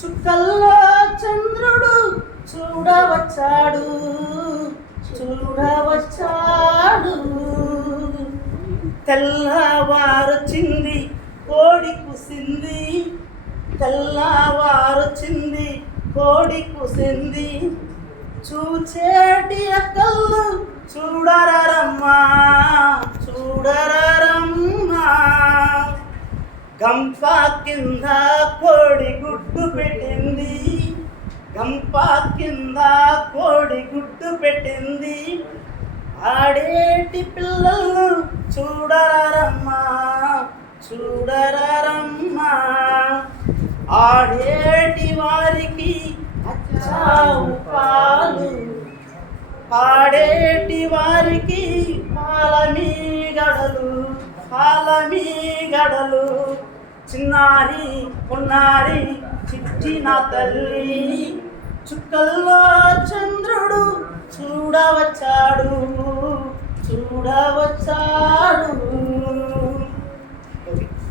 చుక్కల్లో చంద్రుడు చూడవచ్చాడు చూడవచ్చాడు. తెల్లవారొచ్చింది కోడి కుసింది, తెల్లవారొచ్చింది కోడి కుసింది. చూచేటి అక్కళ్ళు చూడరమ్మా చూడరమ్మా. గంప కింద కోడి గుడ్డు పెట్టింది, గంప కింద కోడి గుడ్డు పెట్టింది. ఆడేటి పిల్లలు చూడరమ్మా చూడరమ్మా. ఆడేటి వారికి అచ్చావు పాలు, పాడేటి వారికి పాలమీగడలు పాలమీగడలు. చిన్నారి పొన్నారి చిట్టి నా తల్లి, చుక్కల్లో చంద్రుడు చూడవచ్చాడు చూడవచ్చాడు.